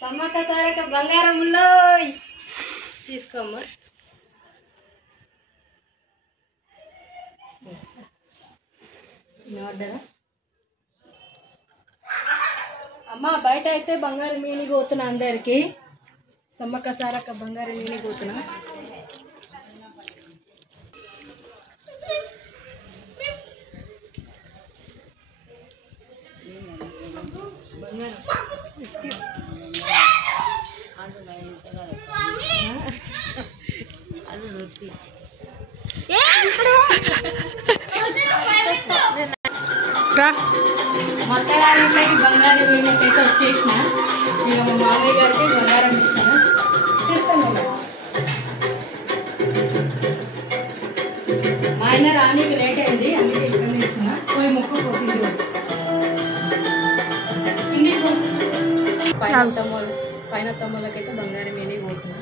సమ్మక్క సారక్క బంగారంలో తీసుకోమ్మా. అమ్మ బయట అయితే బంగారం మీని పోతున్నా అందరికి. సమ్మక్క సారక్క బంగారం మీని పోతున్నా. మా అత్తగారింట్లోకి బంగారం మీనకైతే వచ్చేసిన. ఇక మా మామయ్య గారికి బంగారం ఇస్తాను. తీసుకోండి. మా ఆయన రానికి లేట్ అయింది, అందుకే ఇక్కడ ఇస్తున్నా. పోయి ముక్కు కొట్టింది. పైన తమ్ముళ్ళకైతే బంగారం మీనే పోతున్నా.